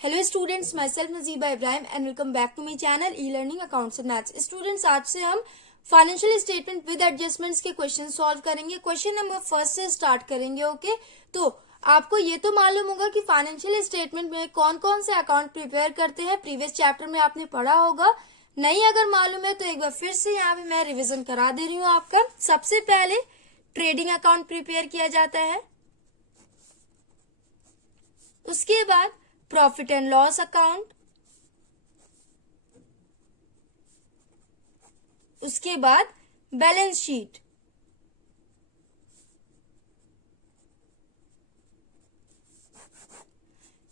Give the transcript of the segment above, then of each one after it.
Hello students, myself Najiba Ibrahim and welcome back to my channel e learning accounts and maths. Students, आज से हम financial statement with adjustments के question solve करेंगे। Question number first से start करेंगे। Okay, तो आपको ये तो मालूम होगा कि फाइनेंशियल स्टेटमेंट में कौन कौन से अकाउंट प्रिपेयर करते हैं, प्रीवियस चैप्टर में आपने पढ़ा होगा। नहीं अगर मालूम है तो एक बार फिर से यहाँ पे मैं रिविजन करा दे रही हूँ आपका। सबसे पहले ट्रेडिंग अकाउंट प्रिपेयर किया जाता है, उसके बाद प्रॉफिट एंड लॉस अकाउंट, उसके बाद बैलेंस शीट,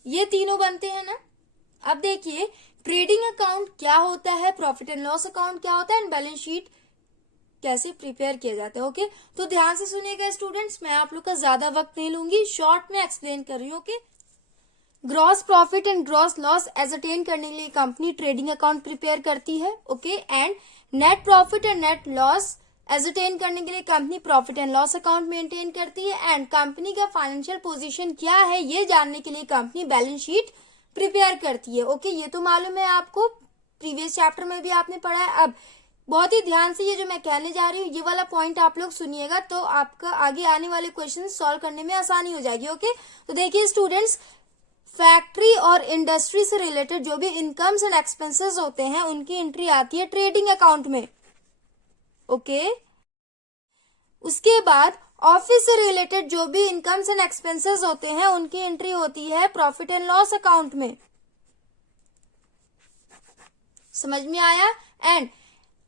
ये तीनों बनते हैं ना। अब देखिए ट्रेडिंग अकाउंट क्या होता है, प्रॉफिट एंड लॉस अकाउंट क्या होता है एंड बैलेंस शीट कैसे प्रिपेयर किया जाता है। ओके, तो ध्यान से सुनिएगा स्टूडेंट्स, मैं आप लोग का ज्यादा वक्त नहीं लूंगी, शॉर्ट में एक्सप्लेन कर रही हूँ। Okay, gross profit and gross loss ascertain करने के लिए कंपनी ट्रेडिंग अकाउंट प्रिपेयर करती है। Okay, and net profit and net loss ascertain करने के लिए company profit and loss account maintain करती है। एंड कंपनी का फाइनेंशियल पोजीशन क्या है ये जानने के लिए कंपनी बैलेंस शीट प्रिपेयर करती है। ओके, ये तो मालूम है आपको, प्रीवियस चैप्टर में भी आपने पढ़ा है। अब बहुत ही ध्यान से ये जो मैं कहने जा रही हूँ ये वाला पॉइंट आप लोग सुनिएगा, तो आपका आगे आने वाले क्वेश्चन सॉल्व करने में आसानी हो जाएगी। ओके, तो देखिए स्टूडेंट्स, फैक्ट्री और इंडस्ट्री से रिलेटेड जो भी इनकम्स एंड एक्सपेंसेस होते हैं उनकी एंट्री आती है ट्रेडिंग अकाउंट में। ओके, उसके बाद ऑफिस से रिलेटेड जो भी इनकम्स एंड एक्सपेंसेस होते हैं उनकी एंट्री होती है प्रॉफिट एंड लॉस अकाउंट में। समझ में आया? एंड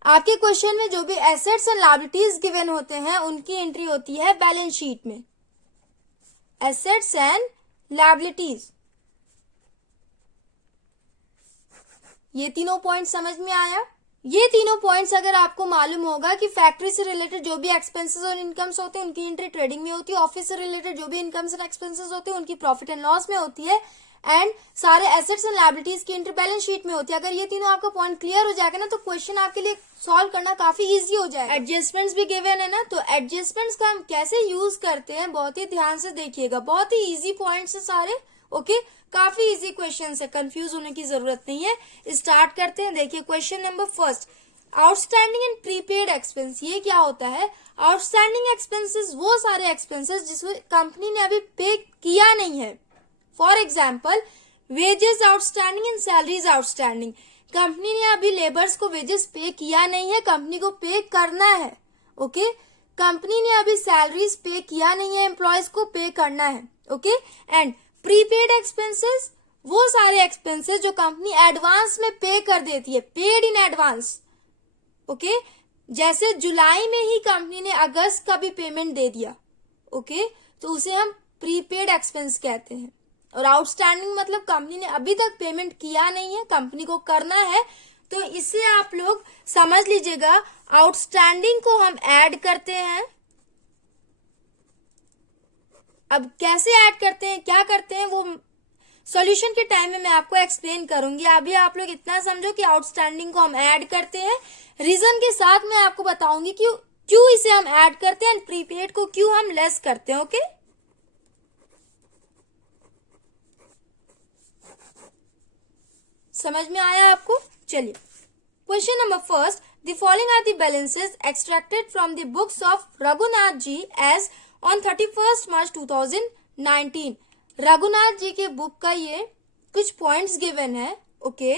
आपके क्वेश्चन में जो भी एसेट्स एंड लायबिलिटीज गिवन होते हैं उनकी एंट्री होती है बैलेंस शीट में। एसेट्स एंड लायबिलिटीज, ये तीनों पॉइंट समझ में आया? ये तीनों पॉइंट्स अगर आपको मालूम होगा कि फैक्ट्री से रिलेटेड जो भी एक्सपेंसेस और इनकम्स होते हैं उनकी एंट्री ट्रेडिंग में होती है, ऑफिस से रिलेटेड जो भी इनकम्स एंड एक्सपेंसेस होते हैं उनकी प्रॉफिट एंड लॉस में होती है, एंड सारे एसेट्स एंड लायबिलिटीज की एंट्री बैलेंस शीट में होती है। अगर ये तीनों आपका पॉइंट क्लियर हो जाएगा ना तो क्वेश्चन आपके लिए सॉल्व करना काफी इजी हो जाएगा। एडजस्टमेंट्स भी गिवन है ना, तो एडजस्टमेंट्स का हम कैसे यूज करते हैं बहुत ही ध्यान से देखिएगा। बहुत ही इजी पॉइंट्स है सारे। ओके, काफी इजी क्वेश्चन है, कंफ्यूज होने की जरूरत नहीं है। स्टार्ट करते हैं। देखिए question number first, outstanding and prepaid expense. ये क्या होता है? आउटस्टैंडिंग एक्सपेंसेस वो सारे एक्सपेंसेस जिसमें कंपनी ने अभी पे किया नहीं है। For example, wages outstanding and salaries outstanding. Company ने अभी लेबर्स को वेजेस पे किया नहीं है, कंपनी को पे करना है। ओके, कंपनी ने अभी सैलरीज पे किया नहीं है, एम्प्लॉयज को पे करना है। ओके, एंड प्रीपेड एक्सपेंसेस वो सारे एक्सपेंसेस जो कंपनी एडवांस में पे कर देती है, पेड इन एडवांस। ओके, जैसे जुलाई में ही कंपनी ने अगस्त का भी पेमेंट दे दिया। ओके, तो उसे हम प्रीपेड एक्सपेंस कहते हैं। और आउटस्टैंडिंग मतलब कंपनी ने अभी तक पेमेंट किया नहीं है, कंपनी को करना है, तो इससे आप लोग समझ लीजिएगा आउटस्टैंडिंग को हम ऐड करते हैं। अब कैसे ऐड करते हैं, क्या करते हैं, वो सॉल्यूशन के टाइम में मैं आपको एक्सप्लेन करूंगी। अभी आप लोग इतना समझो कि आउटस्टैंडिंग को हम ऐड करते हैं, रीजन के साथ मैं आपको बताऊंगी कि क्यों इसे हम ऐड करते हैं, प्रीपेड को क्यों हम लेस करते हैं। ओके, समझ में आया आपको? चलिए question number first, the following are the balances extracted from the books of Raghunath ji as on 31 March 2019। Raghunath ji के बुक का ये कुछ पॉइंट्स गिवन है। Okay,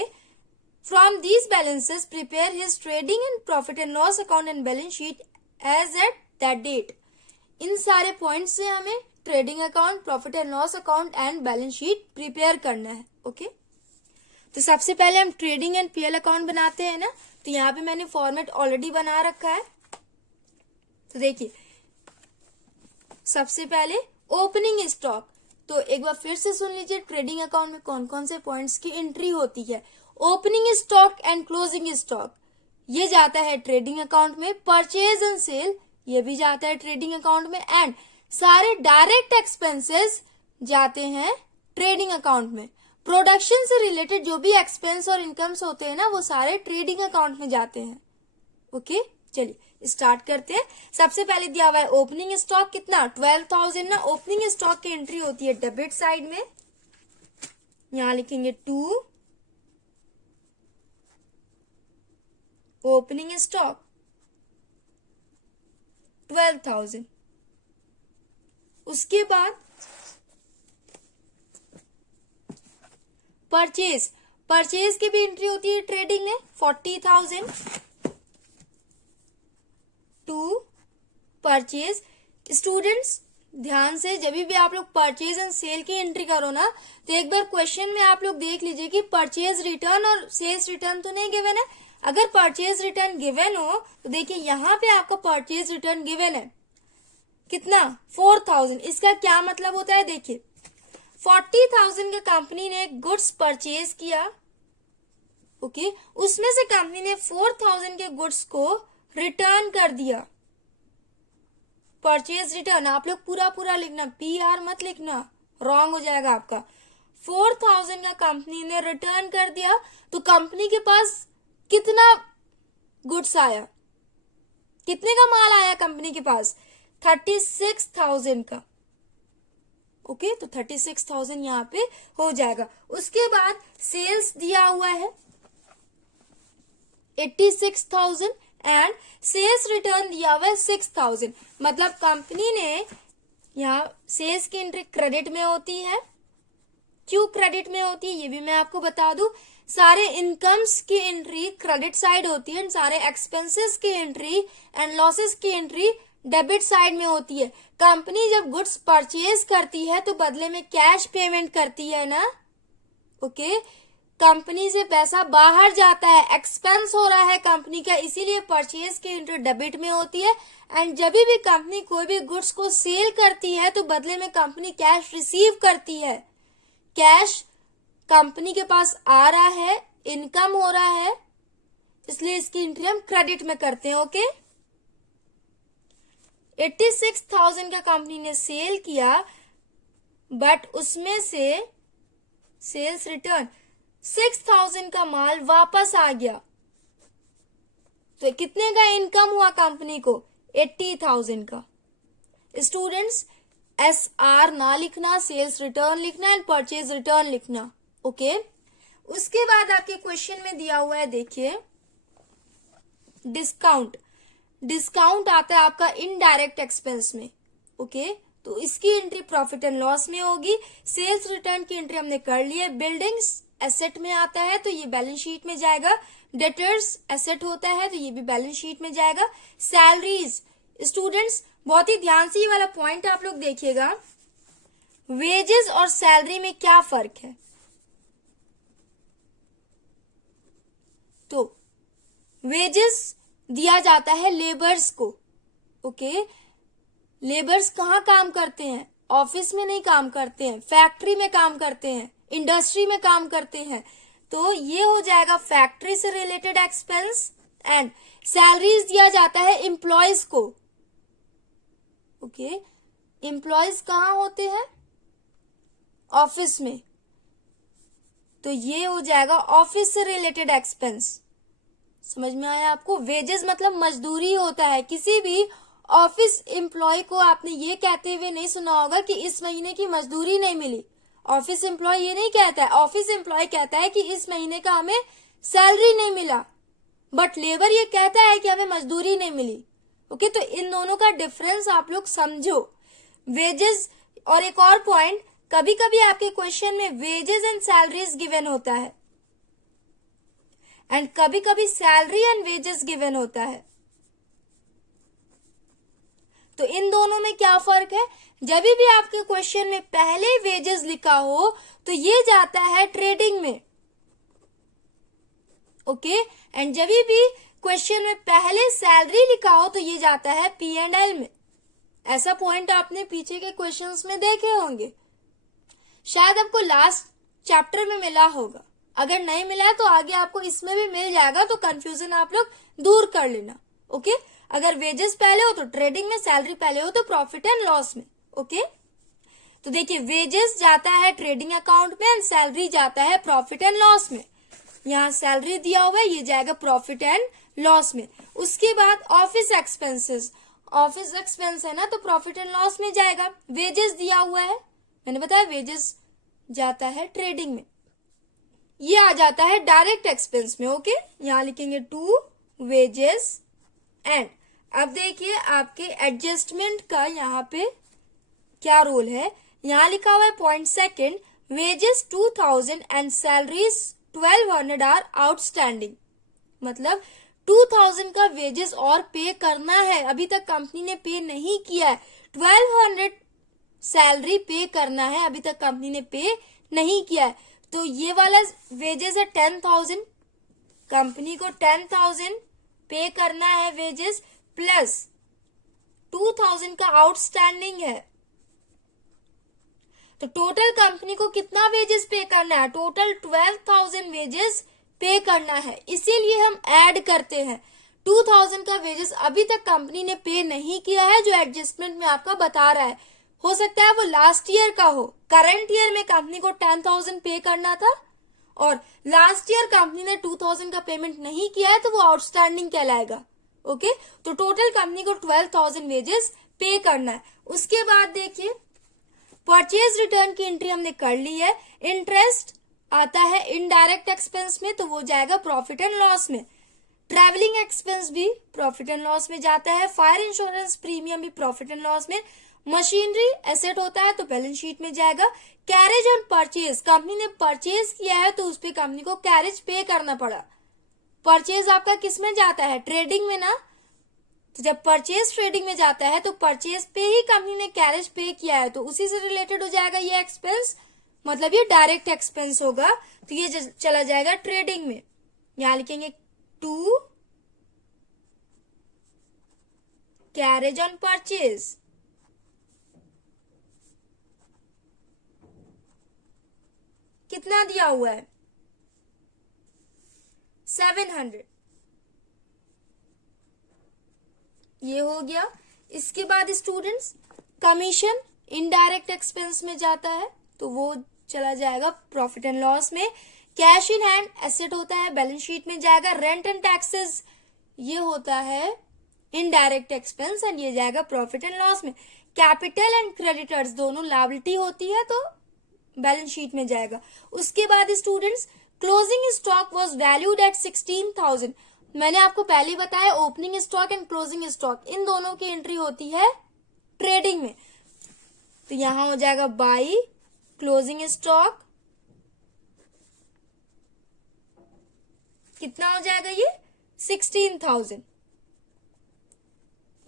from these balances prepare his trading and profit and loss account and balance sheet as at that date. इन सारे point से हमें trading account, profit and loss account and balance sheet prepare करना है। Okay, तो सबसे पहले हम ट्रेडिंग एंड पीएल अकाउंट बनाते हैं ना, तो यहाँ पे मैंने फॉर्मेट ऑलरेडी बना रखा है। तो देखिए सबसे पहले ओपनिंग स्टॉक, तो एक बार फिर से सुन लीजिए ट्रेडिंग अकाउंट में कौन कौन से पॉइंट्स की एंट्री होती है। Opening stock and closing stock ये जाता है ट्रेडिंग अकाउंट में। परचेज एंड सेल ये भी जाता है ट्रेडिंग अकाउंट में। एंड सारे डायरेक्ट एक्सपेंसेस जाते हैं ट्रेडिंग अकाउंट में। प्रोडक्शन से रिलेटेड जो भी एक्सपेंस और इनकम्स होते हैं ना वो सारे ट्रेडिंग अकाउंट में जाते हैं। ओके, चलिए स्टार्ट करते हैं। सबसे पहले दिया हुआ है ओपनिंग स्टॉक, कितना 12,000 ना। ओपनिंग स्टॉक की एंट्री होती है डेबिट साइड में। यहां लिखेंगे 2 ओपनिंग स्टॉक 12,000। उसके बाद परचेज, परचेज की भी एंट्री होती है ट्रेडिंग में 40,000 टू परचेज। स्टूडेंट्स ध्यान से जब भी आप लोग परचेज एंड सेल की एंट्री करो ना, तो एक बार क्वेश्चन में आप लोग देख लीजिए कि परचेज रिटर्न और सेल्स रिटर्न तो नहीं गिवन है। अगर परचेज रिटर्न गिवन हो तो देखिए यहाँ पे आपका परचेज रिटर्न गिवन है कितना 4,000। इसका क्या मतलब होता है, देखिए 40,000 के कंपनी ने गुड्स परचेज किया, ओके, उसमें से कंपनी ने 4,000 के गुड्स को रिटर्न कर दिया। परचेज रिटर्न आप लोग पूरा पूरा लिखना, PR मत लिखना, रॉन्ग हो जाएगा आपका। 4,000 का कंपनी ने रिटर्न कर दिया, तो कंपनी के पास कितना गुड्स आया, कितने का माल आया कंपनी के पास 36,000 का, ओके, तो 36,000 यहाँ पे हो जाएगा। उसके बाद सेल्स दिया हुआ है 86,000 एंड सेल्स रिटर्न दिया हुआ है 6,000। मतलब कंपनी ने यहाँ सेल्स की एंट्री क्रेडिट में होती है। क्यों क्रेडिट में होती है ये भी मैं आपको बता दूं। सारे इनकम्स की एंट्री क्रेडिट साइड होती है, सारे एक्सपेंसेस की एंट्री एंड लॉसेस की एंट्री डेबिट साइड में होती है। कंपनी जब गुड्स परचेज करती है तो बदले में कैश पेमेंट करती है ना, ओके, कंपनी से पैसा बाहर जाता है, एक्सपेंस हो रहा है कंपनी का, इसीलिए परचेज की एंट्री डेबिट में होती है। एंड जब भी कंपनी कोई भी गुड्स को सेल करती है तो बदले में कंपनी कैश रिसीव करती है। कैश कंपनी के पास आ रहा है, इनकम हो रहा है, इसलिए इसकी एंट्री हम क्रेडिट में करते हैं, ओके। 86,000 का कंपनी ने सेल किया, बट उसमें से सेल्स रिटर्न 6,000 का माल वापस आ गया, तो कितने का इनकम हुआ कंपनी को 80,000 का। स्टूडेंट्स SR ना लिखना, सेल्स रिटर्न लिखना एंड परचेज रिटर्न लिखना, ओके। उसके बाद आपके क्वेश्चन में दिया हुआ है, देखिए डिस्काउंट, डिस्काउंट आता है आपका इनडायरेक्ट एक्सपेंस में, ओके, तो इसकी एंट्री प्रॉफिट एंड लॉस में होगी। सेल्स रिटर्न की एंट्री हमने कर ली है, बिल्डिंग्स एसेट में आता है तो ये बैलेंस शीट में जाएगा, डेटर्स एसेट होता है तो ये भी बैलेंस शीट में जाएगा। सैलरीज, स्टूडेंट्स बहुत ही ध्यान से ये वाला पॉइंट आप लोग देखिएगा, वेजेस और सैलरी में क्या फर्क है। तो वेजेस दिया जाता है लेबर्स को, ओके, लेबर्स कहाँ काम करते हैं, ऑफिस में नहीं काम करते हैं, फैक्ट्री में काम करते हैं, इंडस्ट्री में काम करते हैं, तो ये हो जाएगा फैक्ट्री से रिलेटेड एक्सपेंस। एंड सैलरीज दिया जाता है एम्प्लॉयज को, ओके, एम्प्लॉयज कहाँ होते हैं, ऑफिस में, तो ये हो जाएगा ऑफिस से रिलेटेड एक्सपेंस। समझ में आया आपको। वेजेस मतलब मजदूरी होता है। किसी भी ऑफिस एम्प्लॉय को आपने ये कहते हुए नहीं सुना होगा कि इस महीने की मजदूरी नहीं मिली। ऑफिस एम्प्लॉय ये नहीं कहता है, ऑफिस एम्प्लॉय कहता है कि इस महीने का हमें सैलरी नहीं मिला, बट लेबर ये कहता है कि हमें मजदूरी नहीं मिली, ओके। तो इन दोनों का डिफरेंस आप लोग समझो, वेजेस। और एक और पॉइंट, कभी कभी आपके क्वेश्चन में वेजेस एंड सैलरीज गिवन होता है एंड कभी कभी सैलरी एंड वेजेस गिवन होता है, तो इन दोनों में क्या फर्क है। जब भी आपके क्वेश्चन में पहले वेजेस लिखा हो तो ये जाता है ट्रेडिंग में, ओके, एंड जब भी क्वेश्चन में पहले सैलरी लिखा हो तो ये जाता है P&L में। ऐसा पॉइंट आपने पीछे के क्वेश्चंस में देखे होंगे, शायद आपको लास्ट चैप्टर में मिला होगा, अगर नहीं मिला है तो आगे आपको इसमें भी मिल जाएगा, तो कंफ्यूजन आप लोग दूर कर लेना, ओके। अगर वेजेस पहले हो तो ट्रेडिंग में, सैलरी पहले हो तो प्रॉफिट एंड लॉस में, ओके। तो देखिए वेजेस जाता है ट्रेडिंग अकाउंट में एंड सैलरी जाता है प्रॉफिट एंड लॉस में। यहाँ सैलरी दिया हुआ है, ये जाएगा प्रॉफिट एंड लॉस में। उसके बाद ऑफिस एक्सपेंसेस, ऑफिस एक्सपेंस है ना तो प्रॉफिट एंड लॉस में जाएगा। वेजेस दिया हुआ है, मैंने बताया वेजेस जाता है ट्रेडिंग में। ये आ जाता है डायरेक्ट एक्सपेंस में। ओके, यहाँ लिखेंगे टू वेजेस एंड। अब देखिए आपके एडजस्टमेंट का यहाँ पे क्या रोल है। यहाँ लिखा हुआ है point second, wages 2000 and salaries 1200 are outstanding. मतलब 2000 का वेजेस और पे करना है, अभी तक कंपनी ने पे नहीं किया है। 1200 सैलरी पे करना है, अभी तक कंपनी ने पे नहीं किया है। तो ये वाला वेजेस है 10,000, कंपनी को 10,000 पे करना है वेजेस, प्लस 2000 का आउटस्टैंडिंग है। तो टोटल कंपनी को कितना वेजेस पे करना है? टोटल 12,000 वेजेस पे करना है। इसीलिए हम ऐड करते हैं 2000 का वेजेस अभी तक कंपनी ने पे नहीं किया है, जो एडजस्टमेंट में आपका बता रहा है। हो सकता है वो लास्ट ईयर का हो, करंट ईयर में कंपनी को 10,000 पे करना था और लास्ट ईयर कंपनी ने 2000 का पेमेंट नहीं किया है, तो वो आउटस्टैंडिंग कहलाएगा। ओके, तो टोटल कंपनी को 12,000 वेजेस पे करना है। उसके बाद देखिए परचेज रिटर्न की एंट्री हमने कर ली है। इंटरेस्ट आता है इनडायरेक्ट एक्सपेंस में, तो वो जाएगा प्रॉफिट एंड लॉस में। ट्रैवलिंग एक्सपेंस भी प्रॉफिट एंड लॉस में जाता है। फायर इंश्योरेंस प्रीमियम भी प्रॉफिट एंड लॉस में। मशीनरी एसेट होता है तो बैलेंस शीट में जाएगा। कैरेज ऑन परचेज, कंपनी ने परचेज किया है तो उस पर कंपनी को कैरेज पे करना पड़ा। परचेज आपका किस में जाता है? ट्रेडिंग में ना। तो जब परचेज ट्रेडिंग में जाता है तो परचेज पे ही कंपनी ने कैरेज पे किया है, तो उसी से रिलेटेड हो जाएगा ये एक्सपेंस, मतलब ये डायरेक्ट एक्सपेंस होगा। तो ये चला जाएगा ट्रेडिंग में। यहां लिखेंगे टू कैरेज ऑन परचेज। कितना दिया हुआ है? 700। ये हो गया। इसके बाद स्टूडेंट्स कमीशन इनडायरेक्ट एक्सपेंस में जाता है, तो वो चला जाएगा प्रॉफिट एंड लॉस में। कैश इन हैंड एसेट होता है, बैलेंस शीट में जाएगा। रेंट एंड टैक्सेस ये होता है इनडायरेक्ट एक्सपेंस एंड ये जाएगा प्रॉफिट एंड लॉस में। कैपिटल एंड क्रेडिटर्स दोनों लायबिलिटी होती है, तो बैलेंस शीट में जाएगा। उसके बाद students closing stock was valued at 16,000। मैंने आपको पहले ही बताया opening stock and closing stock in दोनों की एंट्री होती है ट्रेडिंग में। तो यहां हो जाएगा बाई क्लोजिंग स्टॉक। कितना हो जाएगा ये? 16,000।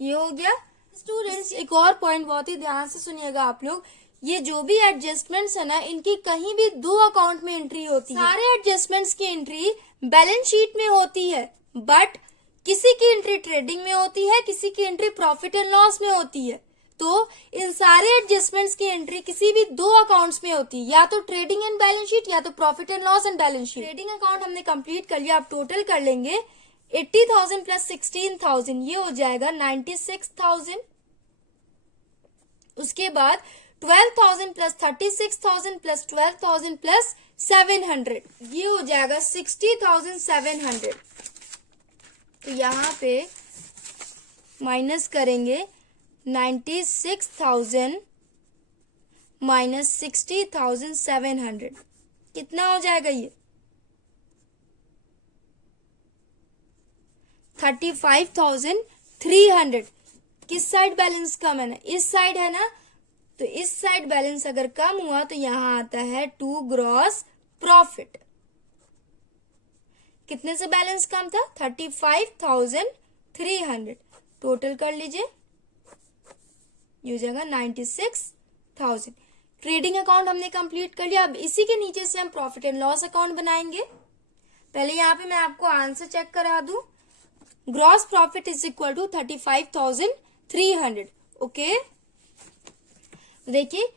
ये हो गया। स्टूडेंट्स एक और पॉइंट बहुत ही ध्यान से सुनिएगा आप लोग, ये जो भी एडजस्टमेंट्स है ना, इनकी कहीं भी दो अकाउंट में एंट्री होती है। सारे एडजस्टमेंट्स की एंट्री बैलेंस शीट में होती है, बट किसी की एंट्री ट्रेडिंग में होती है, किसी की एंट्री प्रॉफिट एंड लॉस में होती है। तो इन सारे एडजस्टमेंट्स की एंट्री किसी भी दो अकाउंट्स में होती है, या तो ट्रेडिंग एंड बैलेंस शीट या तो profit and loss and balance sheet. Trading account हमने कंप्लीट कर लिया, आप टोटल कर लेंगे 80,000 प्लस 16,000, ये हो जाएगा 96,000। उसके बाद 12,000 प्लस 36,000 प्लस 12,000 प्लस 700, ये हो जाएगा 60,700। तो यहाँ पे माइनस करेंगे 96,000 माइनस 60,700, कितना हो जाएगा ये? 35,300। किस साइड बैलेंस कम है ना? इस साइड है ना, तो इस साइड बैलेंस अगर कम हुआ तो यहां आता है टू ग्रॉस प्रॉफिट। कितने से बैलेंस कम था? 35,300। टोटल कर लीजिए, ये हो जाएगा 96,000। ट्रेडिंग अकाउंट हमने कंप्लीट कर लिया। अब इसी के नीचे से हम प्रॉफिट एंड लॉस अकाउंट बनाएंगे। पहले यहाँ पे मैं आपको आंसर चेक करा दूं। Gross profit is equal to 35,300। Okay, देखिए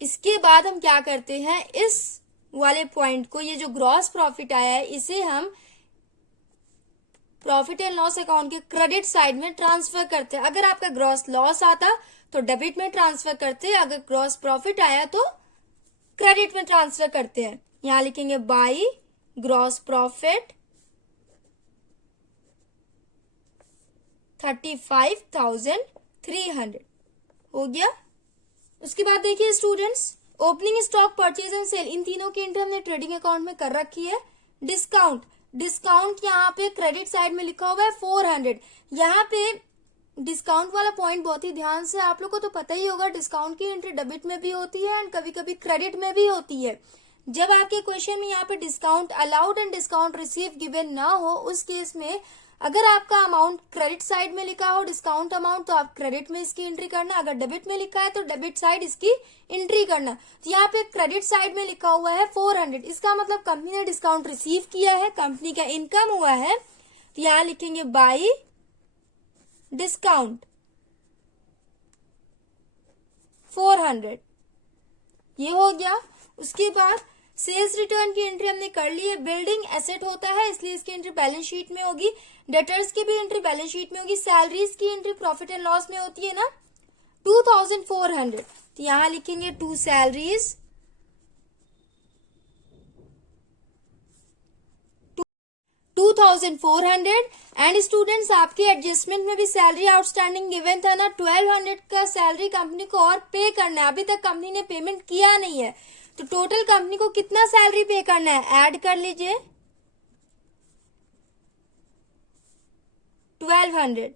इसके बाद हम क्या करते हैं, इस वाले पॉइंट को, ये जो ग्रॉस प्रॉफिट आया है, इसे हम प्रॉफिट एंड लॉस अकाउंट के क्रेडिट साइड में ट्रांसफर करते हैं। अगर आपका ग्रॉस लॉस आता तो डेबिट में ट्रांसफर करते हैं, अगर ग्रॉस प्रॉफिट आया तो क्रेडिट में ट्रांसफर करते हैं। यहां लिखेंगे बाई ग्रॉस प्रॉफिट 35,300 हो गया। उसके बाद देखिए students opening stock, purchase and sale, इन तीनों की एंट्री हमने ट्रेडिंग अकाउंट में कर रखी है। डिस्काउंट, डिस्काउंट यहाँ पे क्रेडिट साइड में लिखा हुआ है 400। यहाँ पे डिस्काउंट वाला पॉइंट बहुत ही ध्यान से, आप लोग को तो पता ही होगा डिस्काउंट की एंट्री डेबिट में भी होती है एंड कभी कभी क्रेडिट में भी होती है। जब आपके क्वेश्चन में यहाँ पे discount allowed and discount receive given ना हो, उस केस में अगर आपका अमाउंट क्रेडिट साइड में लिखा हो डिस्काउंट अमाउंट, तो आप क्रेडिट में इसकी एंट्री करना, अगर डेबिट में लिखा है तो डेबिट साइड इसकी एंट्री करना। तो यहाँ पे क्रेडिट साइड में लिखा हुआ है 400, इसका मतलब कंपनी ने डिस्काउंट रिसीव किया है, कंपनी का इनकम हुआ है, तो यहाँ लिखेंगे बाई डिस्काउंट 400, ये हो गया। उसके बाद सेल्स रिटर्न की एंट्री हमने कर ली है। बिल्डिंग एसेट होता है इसलिए इसकी एंट्री बैलेंस शीट में होगी। डेटर्स की भी एंट्री बैलेंस शीट में होगी। सैलरीज की एंट्री प्रॉफिट एंड लॉस में होती है ना, 2400, तो यहां लिखेंगे टू सैलरीज 2400। एंड स्टूडेंट्स आपके एडजस्टमेंट में भी सैलरी आउटस्टैंडिंग गिवन था ना, 1200 का सैलरी कंपनी को और पे करना है, अभी तक कंपनी ने पेमेंट किया नहीं है, तो टोटल कंपनी को कितना सैलरी पे करना है, ऐड कर लीजिए 1200,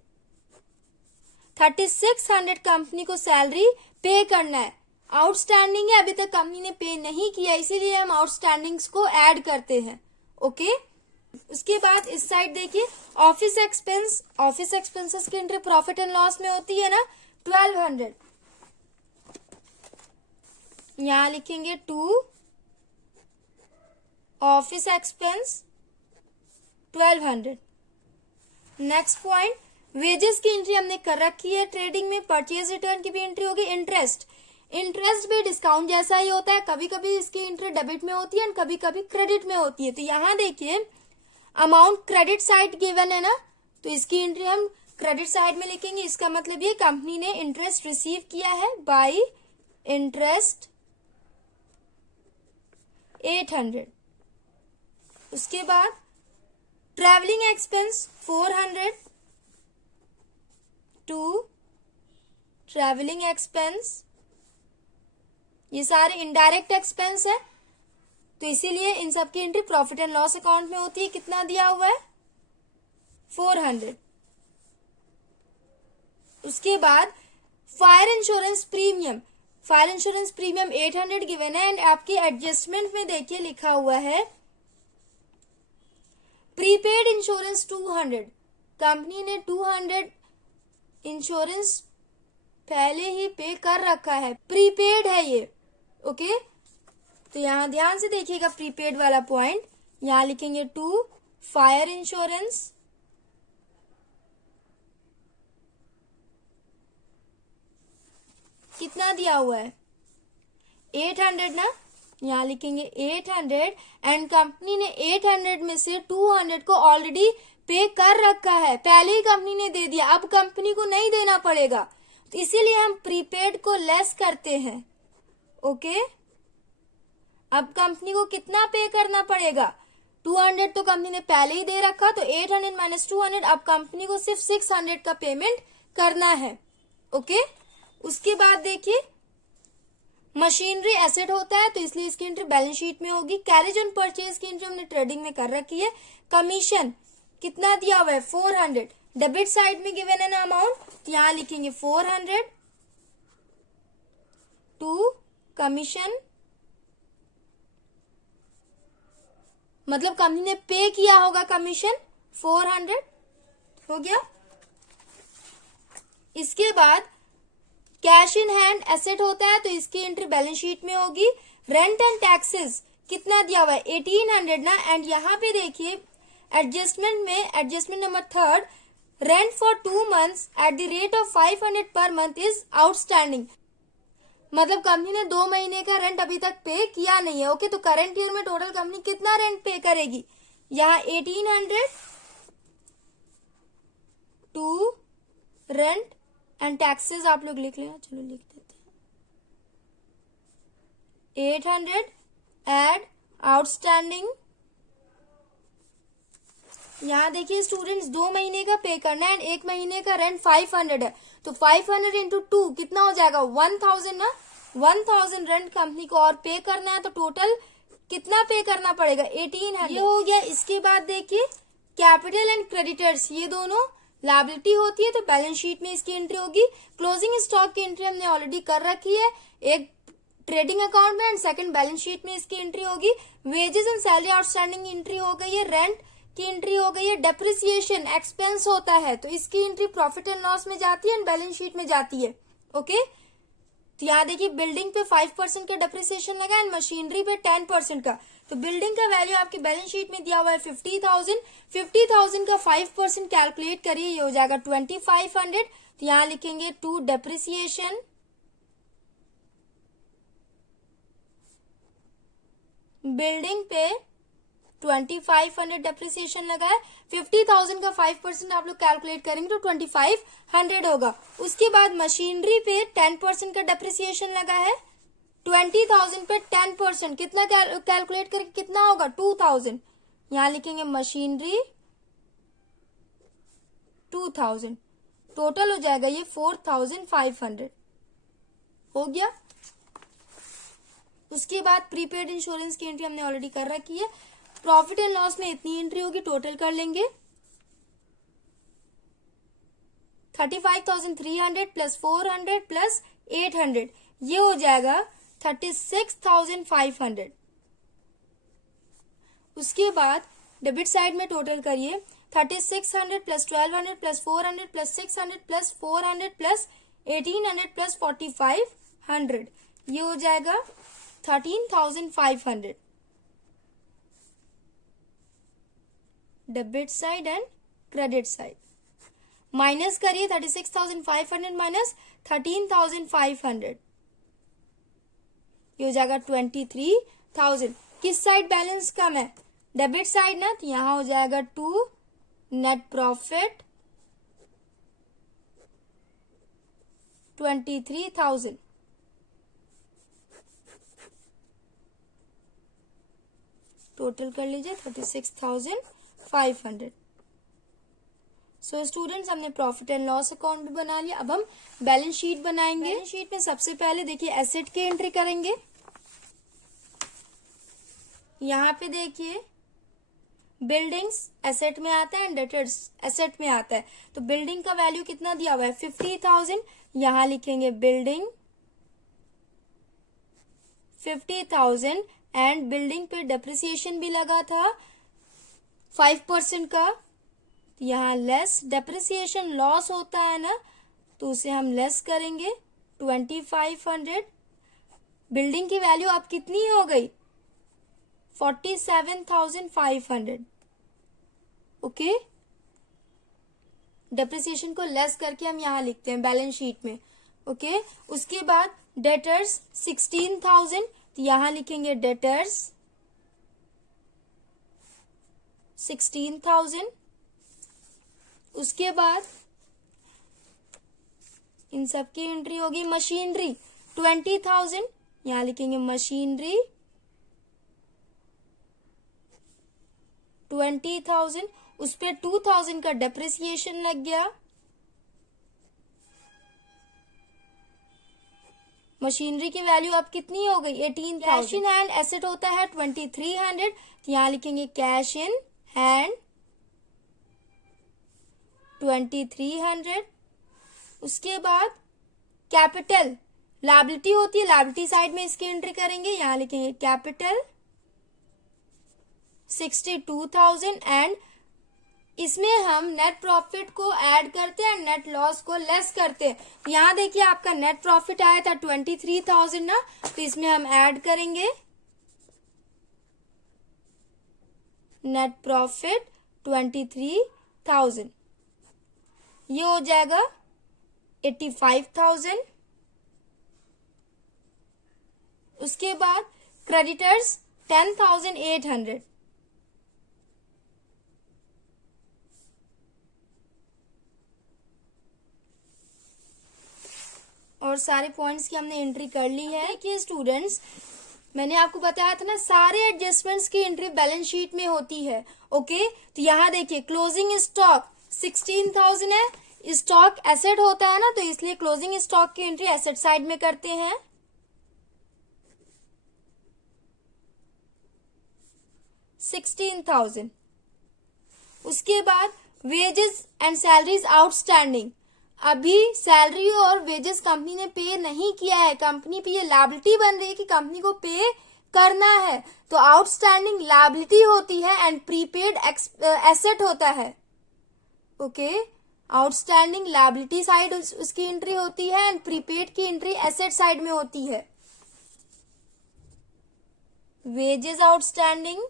3600 कंपनी को सैलरी पे करना है। आउटस्टैंडिंग है, अभी तक कंपनी ने पे नहीं किया, इसीलिए हम आउटस्टैंडिंग्स को ऐड करते हैं। ओके, उसके बाद इस साइड देखिए ऑफिस एक्सपेंस, ऑफिस एक्सपेंसेस की एंट्री प्रॉफिट एंड लॉस में होती है ना, 1200, यहां लिखेंगे to office expense 1200। Next point, wages की एंट्री हमने कर रखी है ट्रेडिंग में। परचेज रिटर्न की भी एंट्री होगी। इंटरेस्ट, इंटरेस्ट भी डिस्काउंट जैसा ही होता है, कभी कभी इसकी एंट्री डेबिट में होती है एंड कभी कभी क्रेडिट में होती है। तो यहां देखिए अमाउंट क्रेडिट साइड गिवन है ना, तो इसकी एंट्री हम क्रेडिट साइड में लिखेंगे। इसका मतलब ये कंपनी ने इंटरेस्ट रिसीव किया है बाय इंटरेस्ट 800। उसके बाद travelling expense 400 to travelling expense, ये सारे इनडायरेक्ट एक्सपेंस है, तो इसीलिए इन सब की entry profit and loss account में होती है। कितना दिया हुआ है 400। उसके बाद fire insurance premium, fire insurance premium 800 given है एंड आपकी एडजस्टमेंट में देखिए लिखा हुआ है प्रीपेड इंश्योरेंस 200, कंपनी ने 200 इंश्योरेंस पहले ही पे कर रखा है, प्रीपेड है ये। ओके, तो यहां ध्यान से देखिएगा प्रीपेड वाला पॉइंट, यहां लिखेंगे टू फायर इंश्योरेंस कितना दिया हुआ है 800 ना, यहां लिखेंगे 800 एंड कंपनी ने 800 में से 200 को ऑलरेडी पे कर रखा है, पहले ही कंपनी ने दे दिया, अब कंपनी को नहीं देना पड़ेगा, तो इसीलिए हम प्रीपेड को लेस करते हैं। ओके, अब कंपनी को कितना पे करना पड़ेगा, 200 तो कंपनी ने पहले ही दे रखा, तो 800 माइनस 200, अब कंपनी को सिर्फ 600 का पेमेंट करना है। ओके, उसके बाद देखिए मशीनरी एसेट होता है, तो इसलिए इसकी एंट्री बैलेंस शीट में होगी। कैरेज ऑन परचेज की एंट्री हमने ट्रेडिंग में कर रखी है। कमीशन कितना दिया हुआ है 400, डेबिट साइड में गिवन है ना अमाउंट, तो यहां लिखेंगे 400 टू कमीशन, मतलब कंपनी ने पे किया होगा कमीशन 400, हो गया। इसके बाद कैश इन हैंड एसेट होता है, तो इसकी एंट्री बैलेंस शीट में होगी। रेंट एंड टैक्सेस कितना दिया हुआ है 1800 ना, एंड यहाँ पे देखिए एडजस्टमेंट में adjustment number 3, rent for 2 months at the rate of 500 per month is outstanding, मतलब कंपनी ने 2 महीने का रेंट अभी तक पे किया नहीं है। ओके, तो करंट ईयर में टोटल कंपनी कितना रेंट पे करेगी, यहाँ 1800 टू रेंट एंड टैक्सेस आप लोग लिख लेना, चलो लिख देते हैं 800 एड आउटस्टैंडिंग। यहाँ देखिए स्टूडेंट्स 2 महीने का पे करना है एंड 1 महीने का रेंट 500 है, तो 500 इंटू 2 कितना हो जाएगा 1000 ना, 1000 रेंट कंपनी को और पे करना है, तो टोटल कितना पे करना पड़ेगा 1800। ये हो गया। इसके बाद देखिए कैपिटल एंड क्रेडिटर्स, ये दोनों लायबिलिटी होती है, तो बैलेंस शीट में इसकी एंट्री होगी। क्लोजिंग स्टॉक की एंट्री हमने ऑलरेडी कर रखी है, एक ट्रेडिंग अकाउंट में एंड सेकंड बैलेंस शीट में इसकी एंट्री होगी। Wages and salary outstanding entry हो गई है, रेंट की एंट्री हो गई है। डेप्रिसिएशन एक्सपेंस होता है, तो इसकी एंट्री प्रॉफिट एंड लॉस में जाती है एंड बैलेंस शीट में जाती है। ओके, तो यहाँ देखिए बिल्डिंग पे 5% का डेप्रिसिएशन लगा एंड मशीनरी पे 10% का। तो बिल्डिंग का वैल्यू आपकी बैलेंस शीट में दिया हुआ है 50,000। 50,000 का 5% कैलकुलेट करिए, ये हो जाएगा 2500। तो यहाँ लिखेंगे टू डेप्रिसिएशन, बिल्डिंग पे 2500 डेप्रिसिएशन लगा है। 50,000 का 5% आप लोग कैलकुलेट करेंगे तो 2500 होगा। उसके बाद मशीनरी पे 10% का डेप्रिसिएशन लगा है। 20,000 पे 10% कितना कैलकुलेट करके कितना होगा 2,000। यहाँ लिखेंगे मशीनरी 2,000, टोटल हो जाएगा ये 4,500 हो गया। उसके बाद प्रीपेड इंश्योरेंस की एंट्री हमने ऑलरेडी कर रखी है। प्रॉफिट एंड लॉस में इतनी एंट्री होगी, टोटल कर लेंगे 35,300 प्लस 400 प्लस 800, ये हो जाएगा 36,500। उसके बाद डेबिट साइड में टोटल करिए 3600 plus 1200 plus 400 plus 600 plus 400 plus 1800 plus 4500, ये हो जाएगा 13,500 debit side and credit side. Minus करिए 36,500 माइनस 13,500, ये हो जाएगा 23,000। किस साइड बैलेंस कम है, डेबिट साइड ना, तो यहां हो जाएगा 2 नेट प्रॉफिट 23,000। टोटल कर लीजिए 36,500। सो स्टूडेंट्स, हमने प्रॉफिट एंड लॉस अकाउंट भी बना लिया। अब हम बैलेंस शीट बनाएंगे। बैलेंस शीट में सबसे पहले देखिए एसेट की एंट्री करेंगे। यहाँ पे देखिए बिल्डिंग्स एसेट में आता है एंड डेटर्स एसेट में आता है। तो बिल्डिंग का वैल्यू कितना दिया हुआ है 50,000, यहाँ लिखेंगे बिल्डिंग 50,000 एंड बिल्डिंग पे डेप्रिसिएशन भी लगा था 5% का, तो यहाँ लेस डेप्रिसिएशन लॉस होता है ना, तो उसे हम लेस करेंगे 2500। बिल्डिंग की वैल्यू अब कितनी हो गई 47,500। ओके, डेप्रिसिएशन को लेस करके हम यहाँ लिखते हैं बैलेंस शीट में। ओके, उसके बाद डेटर्स 16,000, तो यहाँ लिखेंगे डेटर्स 16,000। उसके बाद इन सब की एंट्री होगी मशीनरी 20,000, यहाँ लिखेंगे मशीनरी 20,000। उस पे 2,000 का डेप्रिसिएशन लग गया। मशीनरी की वैल्यू अब कितनी हो गई 18,000। कैश इन हैंड एसेट होता है 2300, तो यहाँ लिखेंगे कैश इन हैंड 2300। उसके बाद कैपिटल लायबिलिटी होती है, लायबिलिटी साइड में इसकी एंट्री करेंगे, यहाँ लिखेंगे कैपिटल 62,000 एंड इसमें हम नेट प्रॉफिट को ऐड करते हैं, नेट लॉस को लेस करते हैं। यहाँ देखिए आपका नेट प्रॉफिट आया था 23,000 ना, तो इसमें हम ऐड करेंगे नेट प्रॉफिट 23,000, ये हो जाएगा 85,000। उसके बाद क्रेडिटर्स 10,800, और सारे पॉइंट्स की हमने एंट्री कर ली है। देखिए स्टूडेंट्स, मैंने आपको बताया था ना सारे एडजस्टमेंट्स की एंट्री बैलेंस शीट में होती है। ओके, तो यहाँ देखिए क्लोजिंग स्टॉक 16,000 है, स्टॉक एसेट होता है ना, तो इसलिए क्लोजिंग स्टॉक की एंट्री एसेट साइड में करते हैं। 16,000। उसके बाद वेजेस एंड सैलरीज आउटस्टैंडिंग, अभी सैलरी और वेजेस कंपनी ने पे नहीं किया है, कंपनी पे ये लायबिलिटी बन रही है कि कंपनी को पे करना है, तो आउटस्टैंडिंग लायबिलिटी होती है एंड प्रीपेड एसेट होता है। ओके, आउटस्टैंडिंग लायबिलिटी साइड उसकी एंट्री होती है एंड प्रीपेड की एंट्री एसेट साइड में होती है। वेजेस आउटस्टैंडिंग,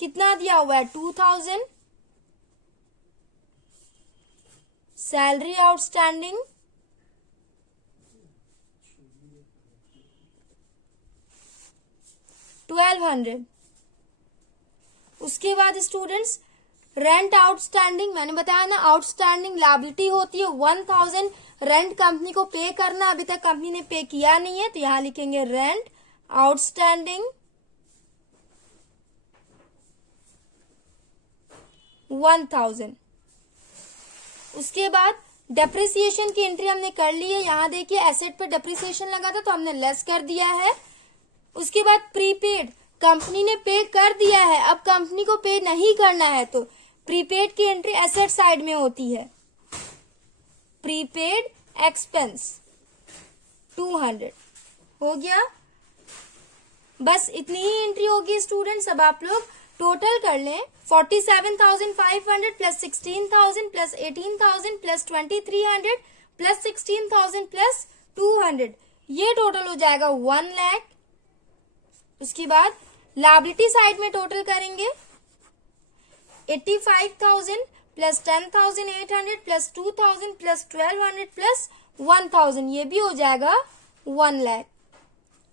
कितना दिया हुआ है 2000, सैलरी आउटस्टैंडिंग 1200। उसके बाद स्टूडेंट्स रेंट आउटस्टैंडिंग, मैंने बताया ना आउटस्टैंडिंग लायबिलिटी होती है 1000, रेंट कंपनी को पे करना, अभी तक कंपनी ने पे किया नहीं है, तो यहां लिखेंगे रेंट आउटस्टैंडिंग 1000। उसके बाद डेप्रिसिएशन की एंट्री हमने कर ली है, यहां देखिए एसेट पे डेप्रिसिएशन लगा था तो हमने लेस कर दिया है। उसके बाद प्रीपेड, कंपनी ने पे कर दिया है, अब कंपनी को पे नहीं करना है, तो प्रीपेड की एंट्री एसेट साइड में होती है। प्रीपेड एक्सपेंस 200 हो गया। बस इतनी ही एंट्री होगी स्टूडेंट्स। अब आप लोग टोटल कर लें, 47,500 plus 16,000 plus 18,000 plus 2,300 plus 16,000 plus 200, ये टोटल हो जाएगा 1 लाख। उसके बाद लायबिलिटी साइड में टोटल करेंगे 85,000 प्लस 10,800 प्लस 2,000 प्लस 1,200 प्लस 1,000, ये भी हो जाएगा 1 लाख।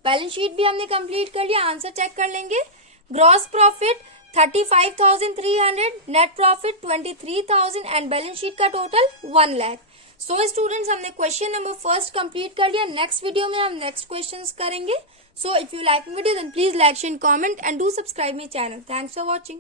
बैलेंस शीट भी हमने कंप्लीट कर लिया, आंसर चेक कर लेंगे। Gross profit 35,300, net profit 23,000 and balance sheet का टोटल 1 लाख। सो स्टूडेंट्स, हमने क्वेश्चन नंबर फर्स्ट कंप्लीट कर लिया। नेक्स्ट वीडियो में हम नेक्स्ट क्वेश्चंस करेंगे। So if you like my video, then please like, share, comment and do subscribe my channel. Thanks for watching.